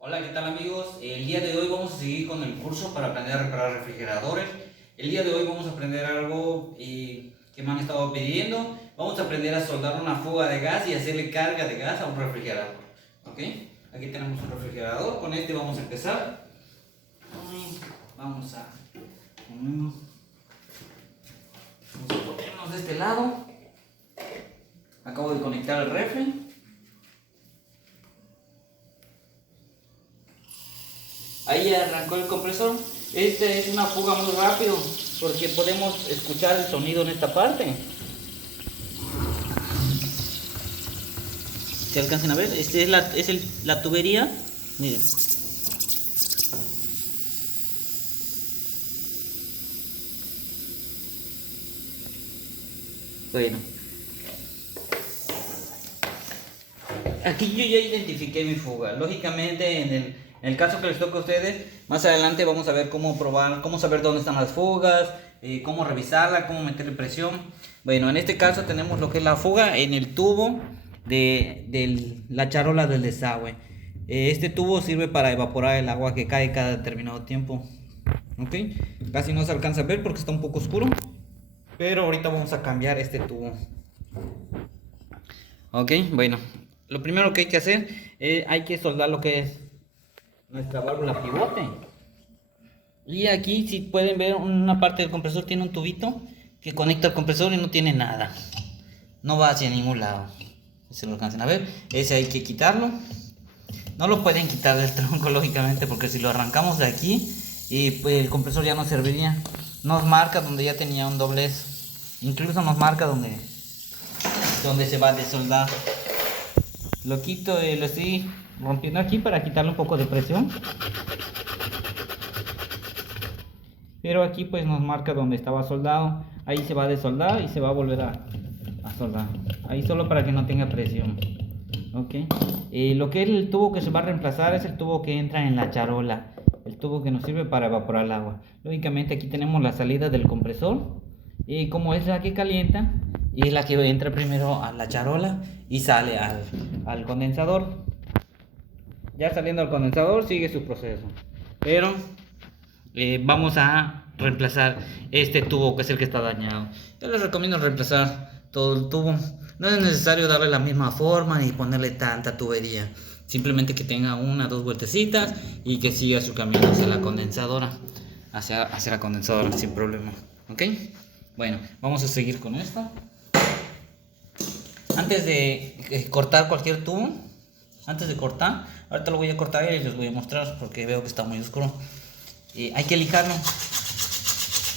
Hola, ¿qué tal amigos? El día de hoy vamos a seguir con el curso para aprender a reparar refrigeradores. El día de hoy vamos a aprender algo que me han estado pidiendo. Vamos a aprender a soldar una fuga de gas y hacerle carga de gas a un refrigerador. ¿Ok? Aquí tenemos un refrigerador, con este vamos a empezar. Vamos a ponernos, de este lado. Acabo de conectar el refri. Ahí arrancó el compresor. Este es una fuga muy rápido porque podemos escuchar el sonido en esta parte. Si alcanzan a ver, este es la tubería. Miren. Bueno, aquí yo ya identifiqué mi fuga. Lógicamente, en el caso que les toque a ustedes, más adelante vamos a ver cómo probar, cómo saber dónde están las fugas, cómo revisarla, cómo meterle presión. Bueno, en este caso tenemos lo que es la fuga en el tubo de la charola del desagüe. Este tubo sirve para evaporar el agua que cae cada determinado tiempo. ¿Ok? Casi no se alcanza a ver porque está un poco oscuro. Pero ahorita vamos a cambiar este tubo. Ok, bueno. Lo primero que hay que hacer es hay que soldar lo que es nuestra válvula pivote. Y aquí, si pueden ver, una parte del compresor tiene un tubito que conecta al compresor y no tiene nada. No va hacia ningún lado. Se lo alcancen a ver. Ese hay que quitarlo. No lo pueden quitar del tronco, lógicamente, porque si lo arrancamos de aquí, y pues el compresor ya no serviría. Nos marca donde ya tenía un doblez. Incluso nos marca donde se va a desoldar. Lo quito, lo estoy rompiendo aquí para quitarle un poco de presión. Pero aquí pues nos marca donde estaba soldado. Ahí se va a desoldar y se va a volver a soldar. Ahí solo para que no tenga presión. Ok. Lo que es el tubo que se va a reemplazar es el tubo que entra en la charola. El tubo que nos sirve para evaporar el agua. Lógicamente aquí tenemos la salida del compresor. Y como es la que calienta, y es la que entra primero a la charola y sale al condensador. Ya saliendo al condensador sigue su proceso. Pero vamos a reemplazar este tubo que es el que está dañado. Yo les recomiendo reemplazar todo el tubo. No es necesario darle la misma forma ni ponerle tanta tubería. Simplemente que tenga una o dos vueltecitas y que siga su camino hacia la condensadora. Hacia la condensadora sin problema. ¿Ok? Bueno, vamos a seguir con esto. Antes de cortar cualquier tubo, antes de cortar, ahorita lo voy a cortar y les voy a mostrar porque veo que está muy oscuro. Hay que lijarlo,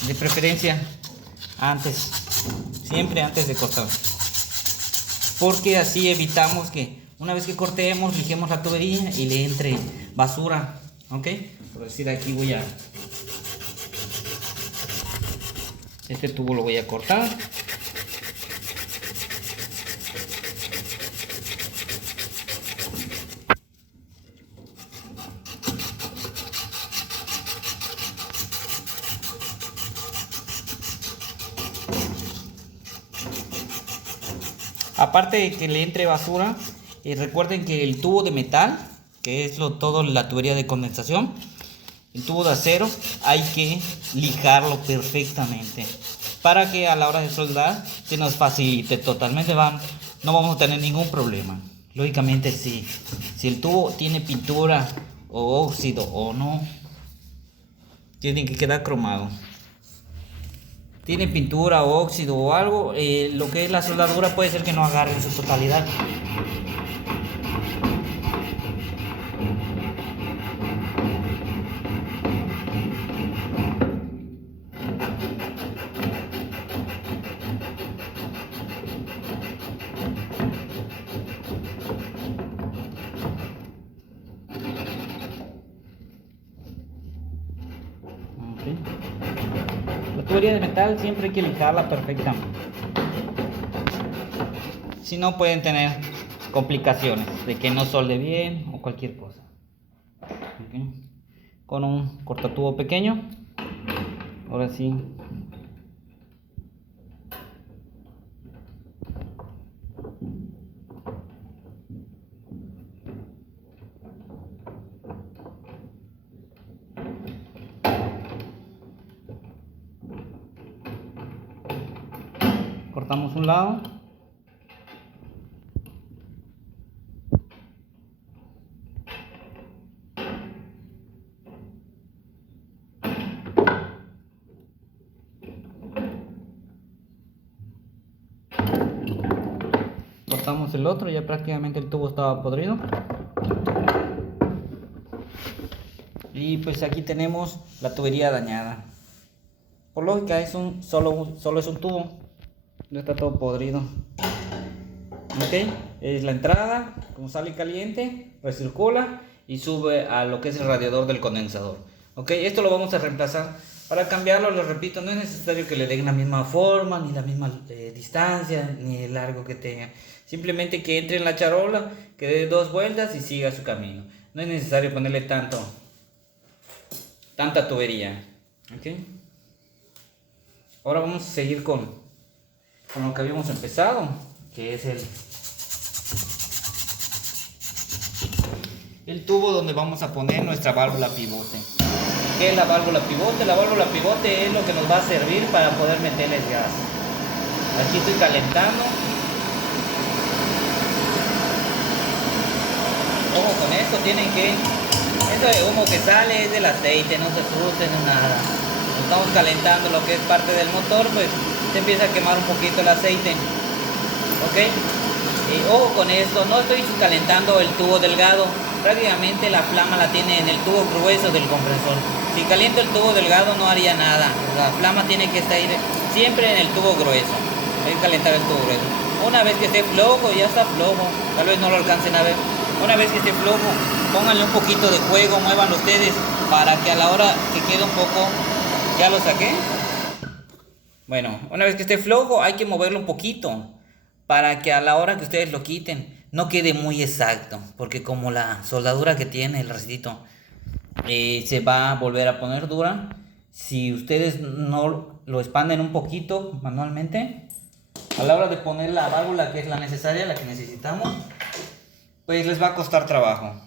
de preferencia antes, siempre antes de cortar, porque así evitamos que una vez que cortemos, lijemos la tubería y le entre basura. Ok, por decir, aquí este tubo lo voy a cortar. Aparte de que le entre basura, recuerden que el tubo de metal, que es todo la tubería de condensación, el tubo de acero, hay que lijarlo perfectamente para que a la hora de soldar se nos facilite totalmente. No vamos a tener ningún problema. Lógicamente, si el tubo tiene pintura o óxido o no, tiene que quedar cromado. Tiene pintura o óxido o algo, lo que es la soldadura puede ser que no agarre en su totalidad. Okay. La tubería de metal siempre hay que lijarla perfectamente. Si no, pueden tener complicaciones de que no solde bien o cualquier cosa. Okay. Con un cortatubo pequeño, ahora sí. cortamos un lado. Cortamos el otro, ya prácticamente el tubo estaba podrido. Y pues aquí tenemos la tubería dañada. Por lógica es solo es un tubo, no está todo podrido. Ok, es la entrada, como sale caliente, recircula y sube a lo que es el radiador del condensador. Ok, esto lo vamos a reemplazar. Para cambiarlo, les repito, no es necesario que le den la misma forma, ni la misma distancia, ni el largo que tenga. Simplemente que entre en la charola, que dé 2 vueltas y siga su camino. No es necesario ponerle tanta tubería. Ok. Ahora vamos a seguir con lo que habíamos empezado, que es el tubo donde vamos a poner nuestra válvula pivote. ¿Qué es la válvula pivote? La válvula pivote es lo que nos va a servir para poder meterles gas. Aquí estoy calentando. Ojo con esto, ese humo que sale es del aceite, no se asusten, no nada. Estamos calentando lo que es parte del motor, pues se empieza a quemar un poquito el aceite. Ok, ojo con esto, no estoy calentando el tubo delgado, prácticamente la flama la tiene en el tubo grueso del compresor. Si caliento el tubo delgado no haría nada, la flama tiene que estar siempre en el tubo grueso. Hay que calentar el tubo grueso. Una vez que esté flojo, ya está flojo, tal vez no lo alcancen a ver. Una vez que esté flojo, pónganle un poquito de fuego, muevan ustedes para que a la hora que quede un poco. ¿Ya lo saqué? Bueno, una vez que esté flojo hay que moverlo un poquito para que a la hora que ustedes lo quiten no quede muy exacto, porque como la soldadura que tiene el recetito se va a volver a poner dura, si ustedes no lo expanden un poquito manualmente, a la hora de poner la válvula que es la necesaria, la que necesitamos, pues les va a costar trabajo.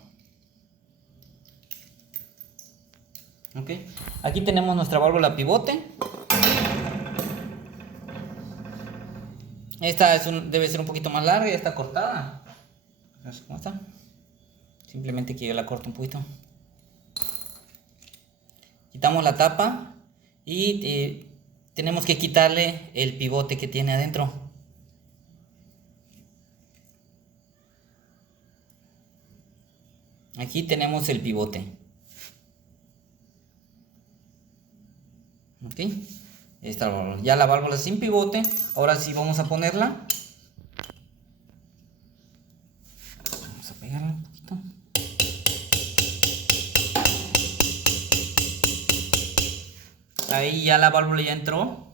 Ok, aquí tenemos nuestra válvula pivote. Esta debe ser un poquito más larga, ya está cortada. ¿Cómo está? Simplemente que yo la corto un poquito. Quitamos la tapa y tenemos que quitarle el pivote que tiene adentro. Aquí tenemos el pivote. Ok, ya la válvula sin pivote. Ahora sí vamos a ponerla. Vamos a pegarla un poquito. Ahí ya la válvula ya entró.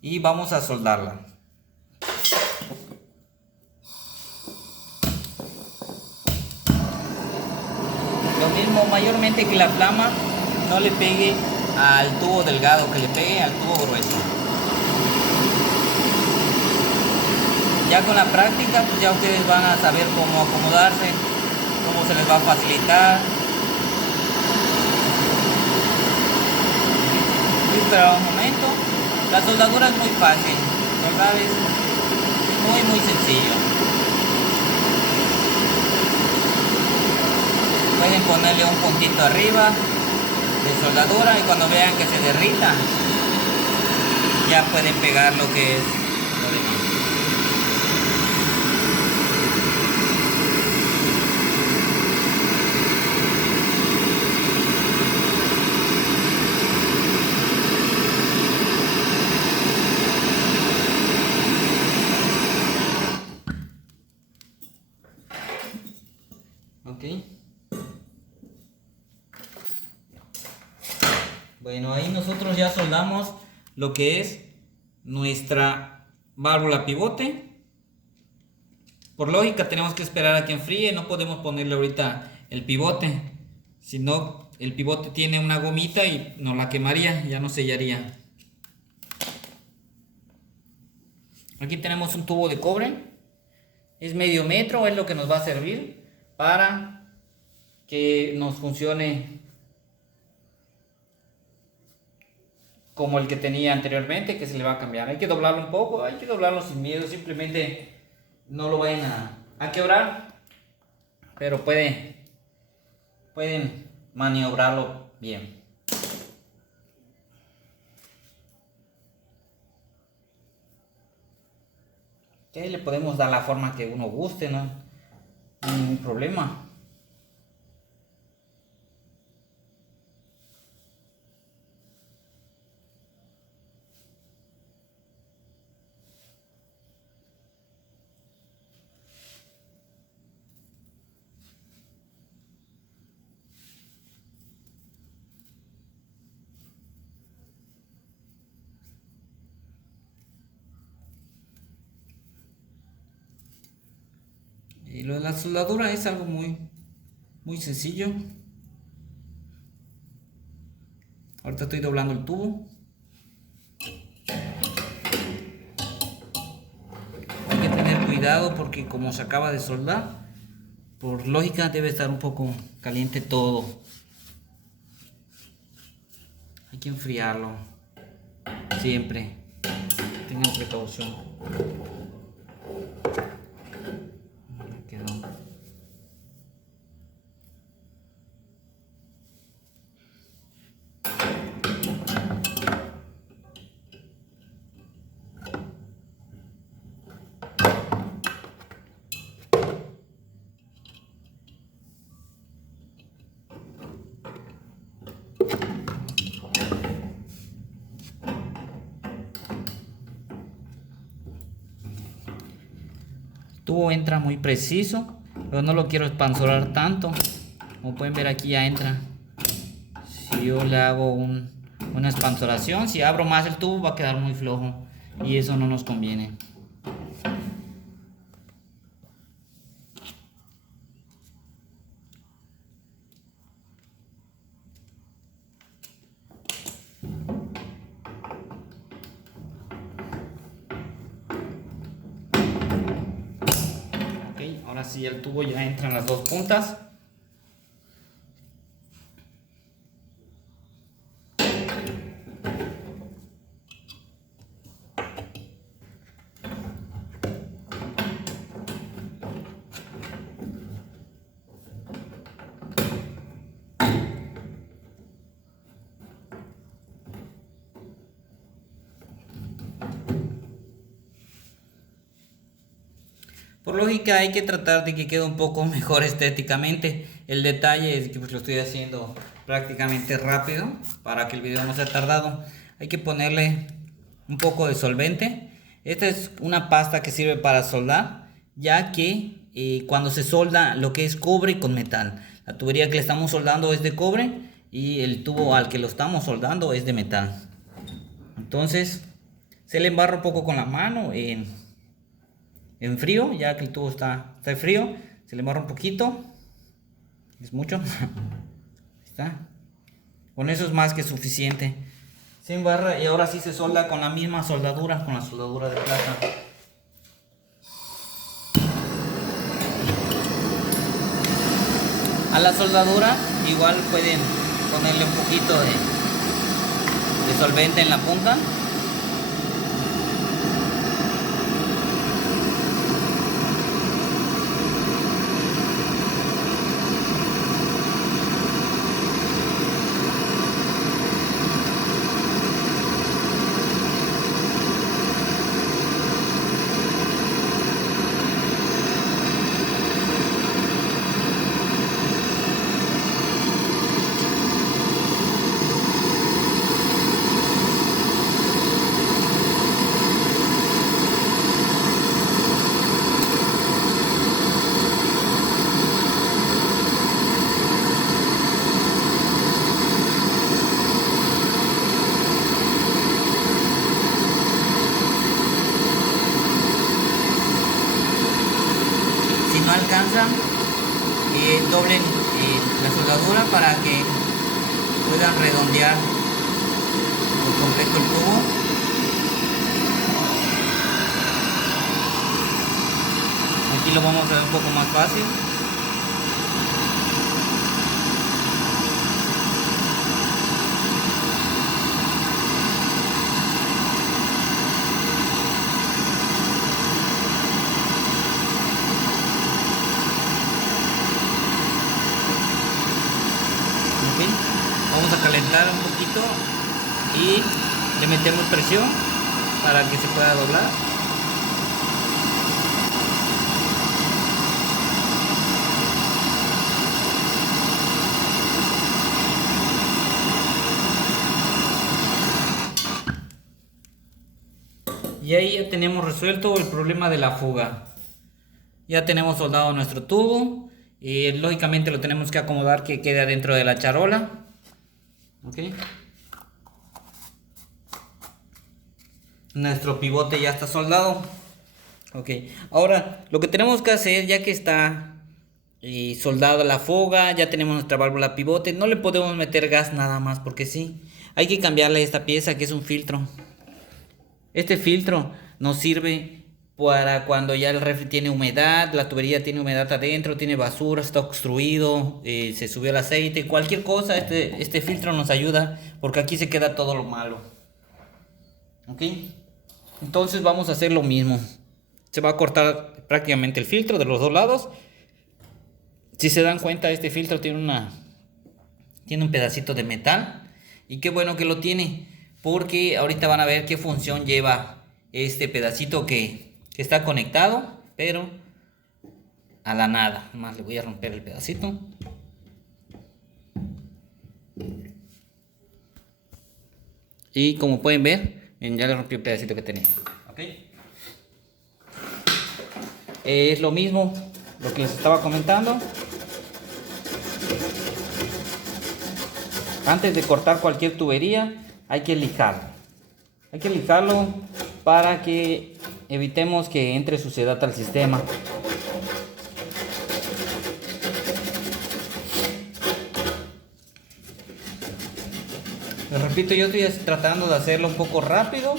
Y vamos a soldarla. Lo mismo, mayormente que la flama no le pegue al tubo delgado, que le pegue al tubo grueso. Ya con la práctica, pues ya ustedes van a saber cómo acomodarse, cómo se les va a facilitar. Voy a esperar un momento. La soldadura es muy fácil, soldar es muy sencillo. Pueden ponerle un puntito arriba de soldadura y cuando vean que se derrita ya pueden pegar lo que es lo demás. Ok. Bueno, ahí nosotros ya soldamos lo que es nuestra válvula pivote. Por lógica tenemos que esperar a que enfríe, no podemos ponerle ahorita el pivote, si no el pivote tiene una gomita y nos la quemaría, ya no sellaría. Aquí tenemos un tubo de cobre, es medio metro, es lo que nos va a servir para que nos funcione como el que tenía anteriormente, que se le va a cambiar. Hay que doblarlo un poco, hay que doblarlo sin miedo, simplemente no lo vayan a quebrar, pero pueden maniobrarlo bien. Que le podemos dar la forma que uno guste, no hay ningún problema. Y lo de la soldadura es algo muy sencillo. Ahorita estoy doblando el tubo. Hay que tener cuidado porque como se acaba de soldar, por lógica debe estar un poco caliente todo. Hay que enfriarlo siempre. Tengan precaución. Quedó. El tubo entra muy preciso, pero no lo quiero expansorar tanto. Como pueden ver, aquí ya entra. Si yo le hago una expansoración, si abro más el tubo va a quedar muy flojo y eso no nos conviene. Ok, ahora sí el tubo ya entra en las dos puntas. Por lógica hay que tratar de que quede un poco mejor estéticamente. El detalle es que pues lo estoy haciendo prácticamente rápido para que el video no sea tardado. Hay que ponerle un poco de solvente. Esta es una pasta que sirve para soldar, ya que cuando se solda lo que es cobre con metal. La tubería que le estamos soldando es de cobre y el tubo al que lo estamos soldando es de metal. Entonces se le embarra un poco con la mano en frío, ya que el tubo está frío, se le embarra un poquito, es mucho, está, con eso es más que suficiente, se embarra y ahora sí se solda con la misma soldadura, con la soldadura de plata. A la soldadura igual pueden ponerle un poquito de solvente en la punta. Si no alcanzan, doblen la soldadura para que puedan redondear por completo el tubo. Aquí lo vamos a ver un poco más fácil. calentar un poquito y le metemos presión para que se pueda doblar. Y ahí ya tenemos resuelto el problema de la fuga. Ya tenemos soldado nuestro tubo. Lógicamente lo tenemos que acomodar que quede adentro de la charola. Okay. Nuestro pivote ya está soldado. Ok, ahora lo que tenemos que hacer, ya que está soldada la fuga, ya tenemos nuestra válvula pivote, no le podemos meter gas nada más porque sí. Hay que cambiarle esta pieza que es un filtro. Este filtro nos sirve para cuando ya el refri tiene humedad, la tubería tiene humedad adentro, tiene basura, está obstruido, se subió el aceite, cualquier cosa. Este filtro nos ayuda porque aquí se queda todo lo malo. Ok, entonces vamos a hacer lo mismo. Se va a cortar prácticamente el filtro de los dos lados. Si se dan cuenta, este filtro tiene un pedacito de metal. Y qué bueno que lo tiene, porque ahorita van a ver qué función lleva este pedacito que está conectado, pero a la nada. Más le voy a romper el pedacito. Y como pueden ver, ya le rompí el pedacito que tenía. ¿Okay? Es lo mismo lo que les estaba comentando. Antes de cortar cualquier tubería hay que lijarlo. Hay que lijarlo para que evitemos que entre suciedad al sistema. Les repito, yo estoy tratando de hacerlo un poco rápido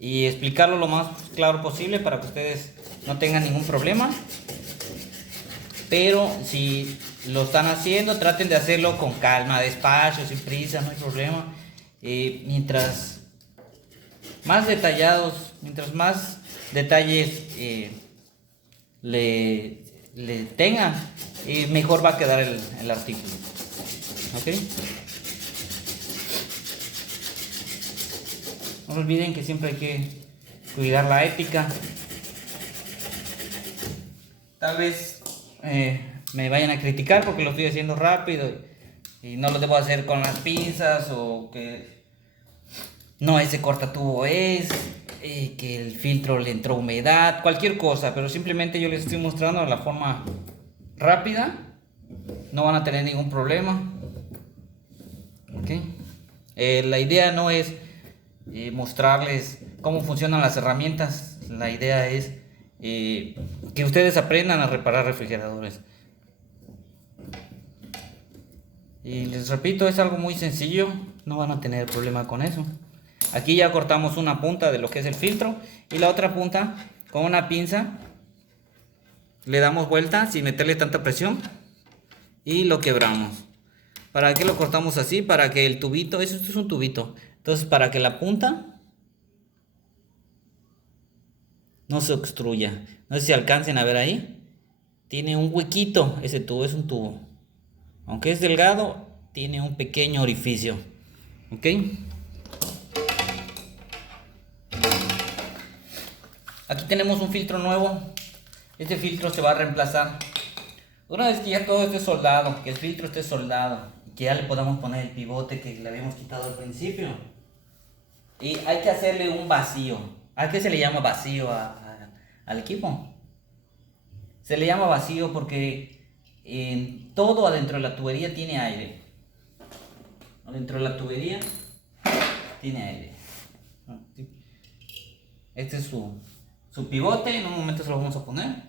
y explicarlo lo más claro posible para que ustedes no tengan ningún problema. Pero si lo están haciendo, traten de hacerlo con calma, despacio, sin prisa, no hay problema. Mientras más detallados, mientras más detalles le tengan, mejor va a quedar el artículo. ¿Okay? No olviden que siempre hay que cuidar la ética. Tal vez me vayan a criticar porque lo estoy haciendo rápido y no lo debo hacer con las pinzas, o que no, ese cortatubo es que el filtro le entró humedad, cualquier cosa, pero simplemente yo les estoy mostrando la forma rápida. No van a tener ningún problema. ¿Okay? La idea no es mostrarles cómo funcionan las herramientas. La idea es que ustedes aprendan a reparar refrigeradores. Y les repito, es algo muy sencillo, no van a tener problema con eso. Aquí ya cortamos una punta de lo que es el filtro, y la otra punta con una pinza le damos vuelta sin meterle tanta presión y lo quebramos. ¿Para qué lo cortamos así? Para que el tubito, esto es un tubito, entonces para que la punta no se obstruya. No sé si alcancen a ver ahí. Tiene un huequito, ese tubo es un tubo. Aunque es delgado, tiene un pequeño orificio. ¿Ok? Aquí tenemos un filtro nuevo. Este filtro se va a reemplazar. Una vez que ya todo esté soldado, que el filtro esté soldado, que ya le podamos poner el pivote que le habíamos quitado al principio, y hay que hacerle un vacío. ¿A qué se le llama vacío al equipo? Se le llama vacío porque todo adentro de la tubería tiene aire. Adentro de la tubería tiene aire. Este es su pivote. En un momento se lo vamos a poner.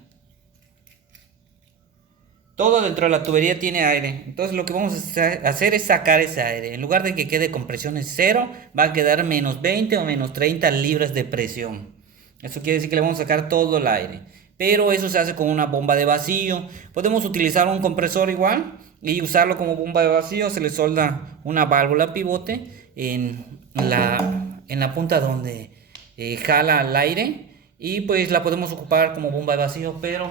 Todo dentro de la tubería tiene aire. Entonces lo que vamos a hacer es sacar ese aire. En lugar de que quede con presiones 0, va a quedar menos 20 o menos 30 libras de presión. Eso quiere decir que le vamos a sacar todo el aire. Pero eso se hace con una bomba de vacío. Podemos utilizar un compresor igual y usarlo como bomba de vacío. Se le solda una válvula pivote en la punta donde jala el aire. Y pues la podemos ocupar como bomba de vacío, pero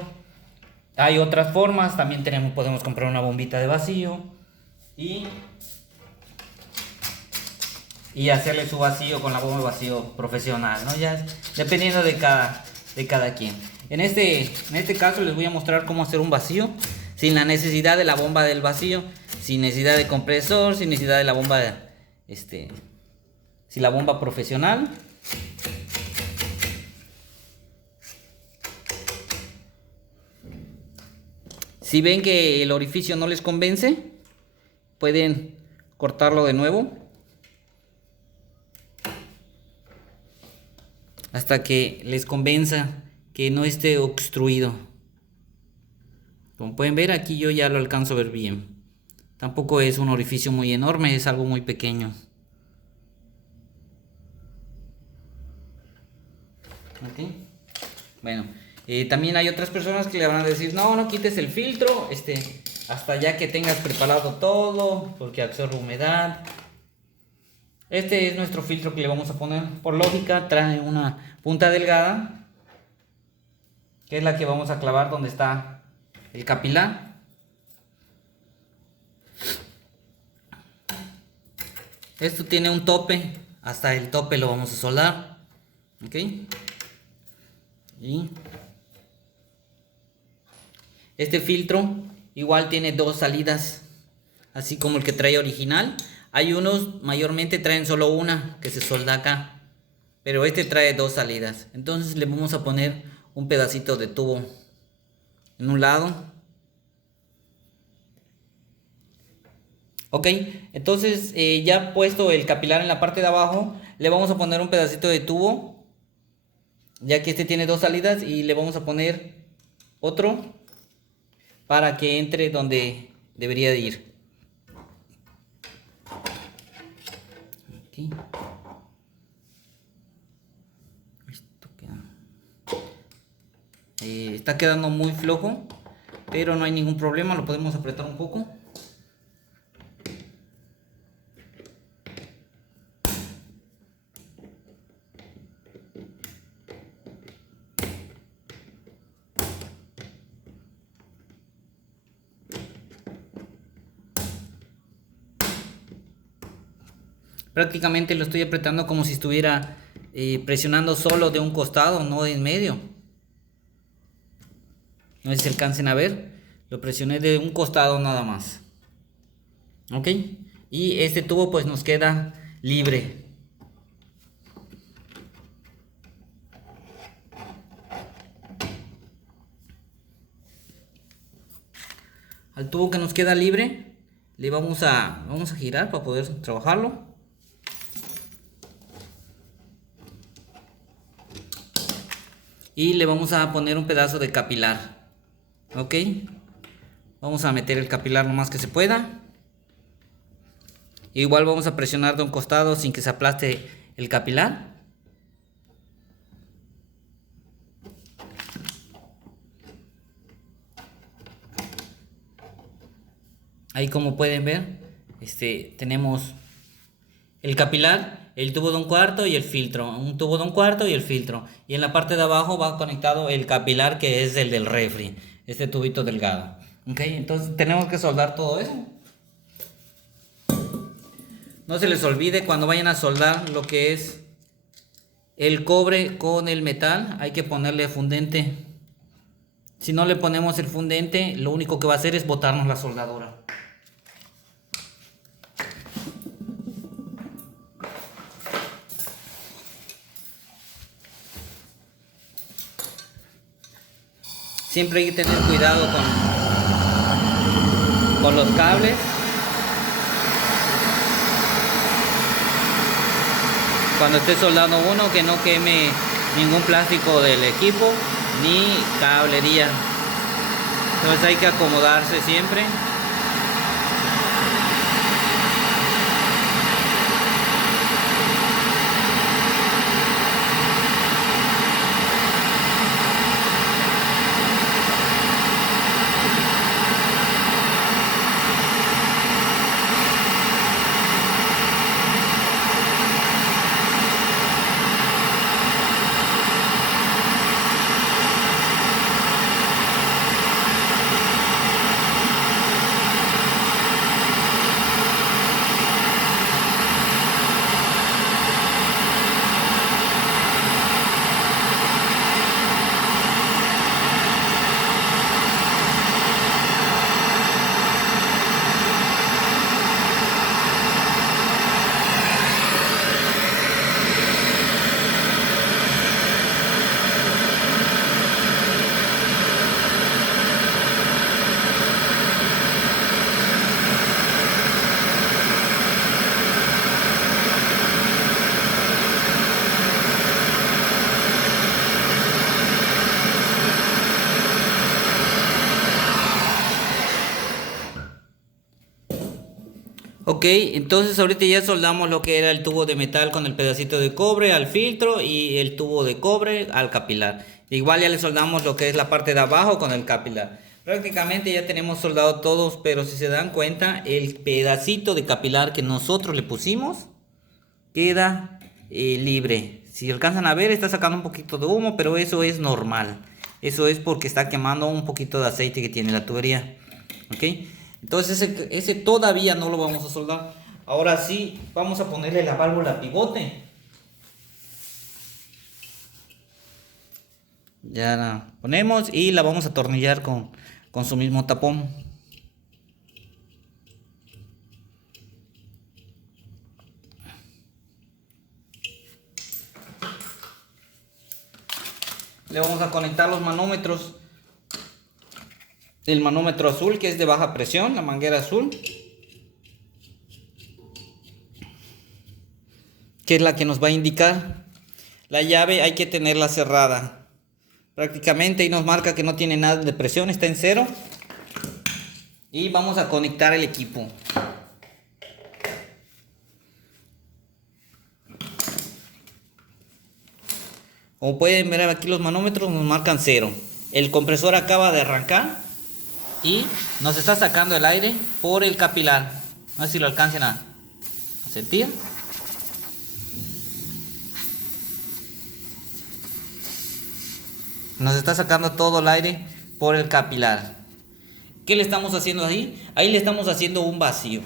hay otras formas. También podemos comprar una bombita de vacío y y hacerle su vacío con la bomba de vacío profesional, ¿no? Ya dependiendo de cada quien. En este caso les voy a mostrar cómo hacer un vacío sin la necesidad de la bomba del vacío, sin necesidad de compresor, sin necesidad de la bomba sin la bomba profesional. Si ven que el orificio no les convence, pueden cortarlo de nuevo hasta que les convenza que no esté obstruido. Como pueden ver, aquí yo ya lo alcanzo a ver bien. Tampoco es un orificio muy enorme, es algo muy pequeño. ¿Ok? Bueno, también hay otras personas que le van a decir, no quites el filtro, hasta ya que tengas preparado todo, porque absorbe humedad. Este es nuestro filtro que le vamos a poner. Por lógica, trae una punta delgada, que es la que vamos a clavar donde está el capilar. Esto tiene un tope, hasta el tope lo vamos a soldar. ¿Ok? Y este filtro igual tiene dos salidas, así como el que trae original. Hay unos mayormente traen solo una que se solda acá, pero este trae dos salidas. Entonces le vamos a poner un pedacito de tubo en un lado. Ok, entonces ya puesto el capilar en la parte de abajo, le vamos a poner un pedacito de tubo, ya que este tiene dos salidas, y le vamos a poner otro para que entre donde debería de ir. Aquí. Esto queda. Está quedando muy flojo, pero no hay ningún problema, lo podemos apretar un poco. Prácticamente lo estoy apretando como si estuviera presionando solo de un costado, no de en medio. No sé si alcancen a ver. Lo presioné de un costado nada más. Ok. Y este tubo pues nos queda libre. Al tubo que nos queda libre le vamos a girar para poder trabajarlo. Y le vamos a poner un pedazo de capilar. Ok. Vamos a meter el capilar lo más que se pueda. Igual vamos a presionar de un costado sin que se aplaste el capilar. Ahí, como pueden ver, tenemos el capilar, el tubo de 1/4 y el filtro. Un tubo de 1/4 y el filtro. Y en la parte de abajo va conectado el capilar, que es el del refri. Este tubito delgado. Ok, entonces tenemos que soldar todo eso. No se les olvide cuando vayan a soldar lo que es el cobre con el metal, hay que ponerle fundente. Si no le ponemos el fundente, lo único que va a hacer es botarnos la soldadura. Siempre hay que tener cuidado con los cables. Cuando esté soldando uno, que no queme ningún plástico del equipo ni cablería. Entonces hay que acomodarse siempre. Ok, entonces ahorita ya soldamos lo que era el tubo de metal con el pedacito de cobre al filtro y el tubo de cobre al capilar. Igual ya le soldamos lo que es la parte de abajo con el capilar. Prácticamente ya tenemos soldado todos, pero si se dan cuenta, el pedacito de capilar que nosotros le pusimos queda libre. Si alcanzan a ver, está sacando un poquito de humo, pero eso es normal. Eso es porque está quemando un poquito de aceite que tiene la tubería. Ok. Entonces ese todavía no lo vamos a soldar. Ahora sí, vamos a ponerle la válvula pivote. Ya la ponemos y la vamos a atornillar con su mismo tapón. Le vamos a conectar los manómetros. El manómetro azul, que es de baja presión, la manguera azul, que es la que nos va a indicar. La llave hay que tenerla cerrada. Prácticamente ahí nos marca que no tiene nada de presión, está en cero. Y vamos a conectar el equipo. Como pueden ver aquí, los manómetros nos marcan cero. El compresor acaba de arrancar y nos está sacando el aire por el capilar. No sé si lo alcancen a sentir. Nos está sacando todo el aire por el capilar. ¿Qué le estamos haciendo ahí? Ahí le estamos haciendo un vacío,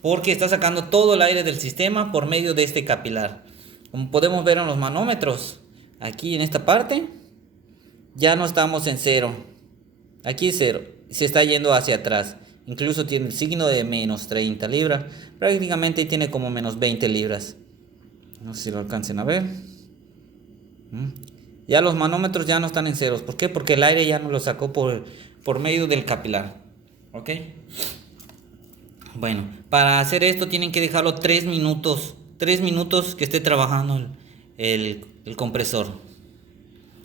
porque está sacando todo el aire del sistema por medio de este capilar. Como podemos ver en los manómetros, aquí en esta parte ya no estamos en cero. Aquí es cero, se está yendo hacia atrás. Incluso tiene el signo de menos 30 libras. Prácticamente tiene como menos 20 libras. No sé si lo alcancen a ver. Ya los manómetros ya no están en ceros. ¿Por qué? Porque el aire ya no lo sacó por medio del capilar. ¿Ok? Bueno, para hacer esto tienen que dejarlo 3 minutos. 3 minutos que esté trabajando el compresor.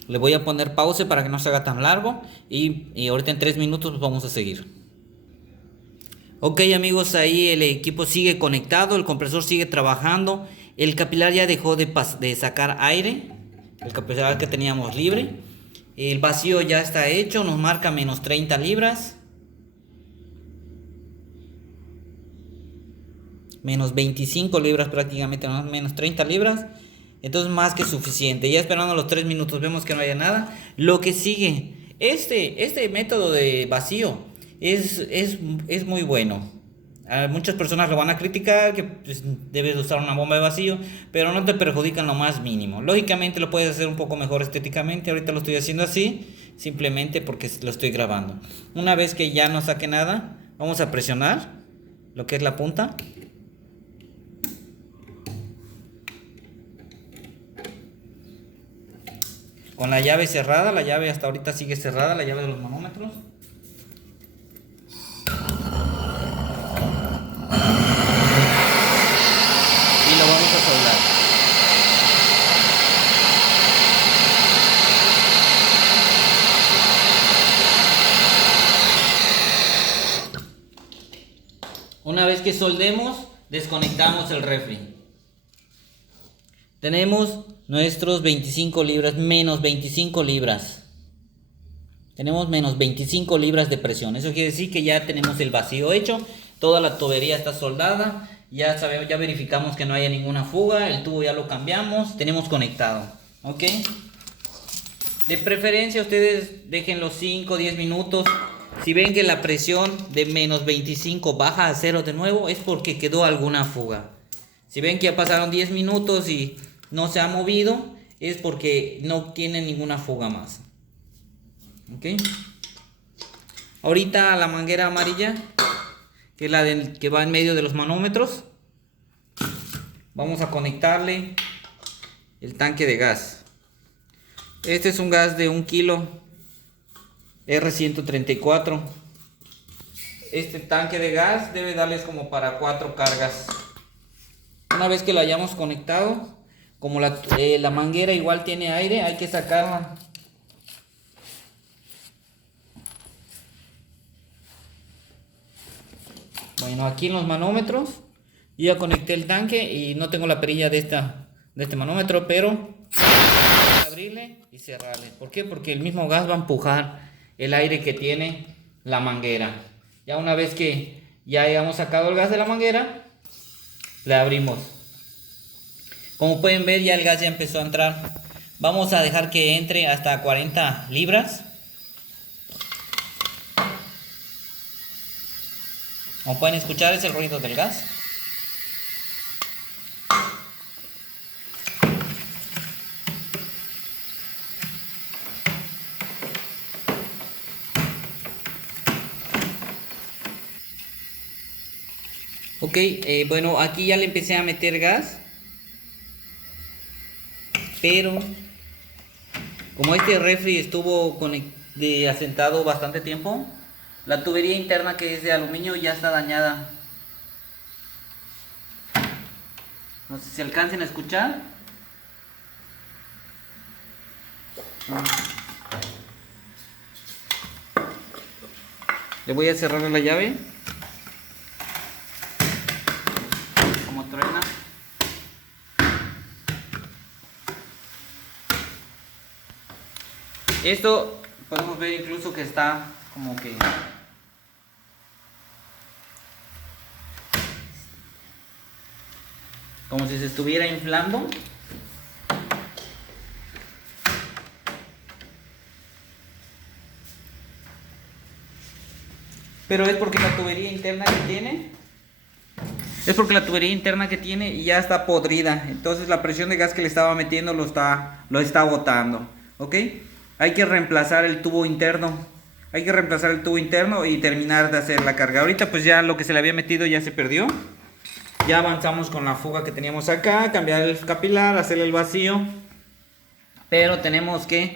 Le voy a poner pausa para que no se haga tan largo. Y ahorita en 3 minutos vamos a seguir. Ok amigos, ahí el equipo sigue conectado. El compresor sigue trabajando. El capilar ya dejó de sacar aire. El capilar que teníamos libre. El vacío ya está hecho. Nos marca menos 30 libras. Menos 25 libras prácticamente. Menos 30 libras. Entonces más que suficiente. Ya esperando los 3 minutos vemos que no haya nada. Lo que sigue. Este método de vacío es muy bueno. A muchas personas lo van a criticar, que pues, debes usar una bomba de vacío, pero no te perjudican lo más mínimo. Lógicamente lo puedes hacer un poco mejor estéticamente. Ahorita lo estoy haciendo así, simplemente porque lo estoy grabando. Una vez que ya no saque nada, vamos a presionar lo que es la punta. Con la llave cerrada, la llave hasta ahorita sigue cerrada, la llave de los manómetros. Y lo vamos a soldar. Una vez que soldemos, desconectamos el refri. Tenemos nuestros 25 libras, menos 25 libras. Tenemos menos 25 libras de presión. Eso quiere decir que ya tenemos el vacío hecho. Toda la tubería está soldada. Ya sabemos, ya verificamos que no haya ninguna fuga. El tubo ya lo cambiamos. Tenemos conectado. ¿Ok? De preferencia ustedes dejen los 5 o 10 minutos. Si ven que la presión de menos 25 baja a 0 de nuevo, es porque quedó alguna fuga. Si ven que ya pasaron 10 minutos y no se ha movido, es porque no tiene ninguna fuga más. ¿Ok? Ahorita la manguera amarilla, que es la que va en medio de los manómetros, vamos a conectarle el tanque de gas. Este es un gas de 1 kilo R134. Este tanque de gas debe darles como para 4 cargas. Una vez que lo hayamos conectado, como la manguera igual tiene aire, hay que sacarla. Bueno, aquí en los manómetros yo ya conecté el tanque y no tengo la perilla de este manómetro, pero voy a abrirle y cerrarle. ¿Por qué? Porque el mismo gas va a empujar el aire que tiene la manguera. Ya una vez que ya hayamos sacado el gas de la manguera, le abrimos. Como pueden ver, ya el gas ya empezó a entrar. Vamos a dejar que entre hasta 40 libras. Como pueden escuchar, es el ruido del gas. Ok, bueno, aquí ya le empecé a meter gas. Pero como este refri estuvo asentado bastante tiempo, la tubería interna, que es de aluminio, ya está dañada. No sé si alcancen a escuchar. Le voy a cerrar la llave. Como truena. Esto podemos ver incluso que está como si se estuviera inflando. Pero es porque la tubería interna que tiene ya está podrida. Entonces la presión de gas que le estaba metiendo lo está botando. ¿Ok? Hay que reemplazar el tubo interno. Y terminar de hacer la carga. Ahorita pues ya lo que se le había metido ya se perdió. Ya avanzamos con la fuga que teníamos acá. Cambiar el capilar, hacerle el vacío. Pero tenemos que